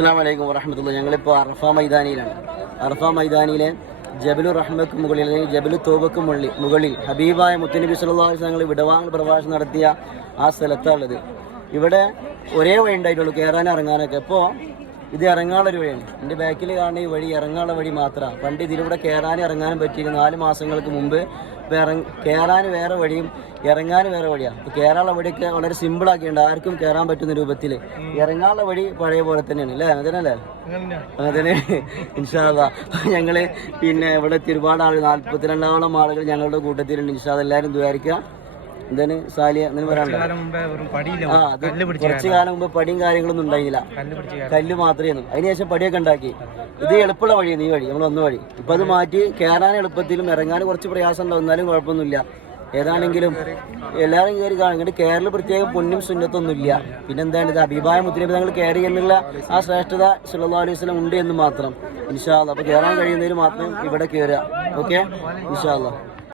അസ്സലാമു അലൈക്കും വറഹ്മത്തുള്ളാഹി. ഞങ്ങളിപ്പോൾ അറഫ മൈതാനിയിലാണ്. അറഫ മൈതാനിയിലെ ജബലു റഹ്മക്ക് മുകളിൽ അല്ലെങ്കിൽ ജബലു തോബക്ക് മുകളിൽ ഹബീബായ മുത്തുനബി സല്ലല്ലാഹു അലൈഹി വസല്ലം വിടവാങ്ങൽ പ്രഭാഷണം നടത്തിയ ആ സ്ഥലത്താണുള്ളത്. ഇവിടെ ഒരേ വഴി ഉണ്ടായിട്ടുള്ളൂ കയറാനും ഇറങ്ങാനൊക്കെ. ഇപ്പോൾ ഇത് ഇറങ്ങാനുള്ള ഒരു വഴിയാണ്. എൻ്റെ ബാക്കിൽ കാണുന്ന ഈ വഴി ഇറങ്ങാനുള്ള വഴി മാത്രമാണ്. പണ്ട് ഇതിലൂടെ കയറാനും ഇറങ്ങാനും പറ്റിയത് 4 മാസങ്ങൾക്ക് മുമ്പ്. ഇപ്പോൾ കയറാൻ വേറെ വഴിയും ഇറങ്ങാൻ വേറെ വഴിയാണ്. ഇപ്പോൾ കയറാനുള്ള വഴിയൊക്കെ വളരെ സിമ്പിളാക്കിയിട്ടുണ്ട്, ആർക്കും കയറാൻ പറ്റുന്ന രൂപത്തിൽ. ഇറങ്ങാനുള്ള വഴി പഴയ പോലെ തന്നെയാണ് അല്ലേ? അങ്ങനെ തന്നെ ഇൻഷാ അല്ലാഹ്. ഞങ്ങൾ പിന്നെ ഇവിടെ ഒരുപാട് ആളുകൾ 42ഓളം ആളുകൾ ഞങ്ങളുടെ കൂട്ടത്തിലുണ്ട്. ഇൻഷാ അല്ലാഹ് എല്ലാവരും ദ്വാരിക്കുക. എന്താണ് സാലിയ എന്തെങ്കിലും പറയാനുള്ളത്? അത് കുറച്ച് കാലം മുമ്പ് പടിയും കാര്യങ്ങളൊന്നും ഉണ്ടായില്ല, കല്ല് മാത്രമേ. അതിനുശേഷം പടിയൊക്കെ ഉണ്ടാക്കി. ഇത് എളുപ്പമുള്ള വഴിയാണ് ഈ വഴി, നമ്മൾ വന്ന വഴി. ഇപ്പം അത് മാറ്റി കയറാൻ എളുപ്പത്തിലും ഇറങ്ങാൻ കുറച്ച് പ്രയാസം ഉണ്ടാവും, എന്നാലും കുഴപ്പമൊന്നുമില്ല. ഏതാണെങ്കിലും എല്ലാവരും കയറി കാണും. ഇങ്ങോട്ട് കയറിൽ പ്രത്യേകം പൊന്നും സുന്നത്തൊന്നുമില്ല. പിന്നെ എന്താണ് ഇത് ഹബീബായ മുത്തുനബി തങ്ങൾ കയറി എന്നുള്ള ആ ശ്രേഷ്ഠത സല്ലല്ലാഹു അലൈഹി വസല്ലം ഉണ്ട് എന്ന് മാത്രം. ഇൻഷാ അല്ലാഹ്. അപ്പോൾ കയറാൻ കഴിയുന്നവർ മാത്രം ഇവിടെ കയറുക. ഓക്കെ, ഇൻഷാ അല്ലാഹ്.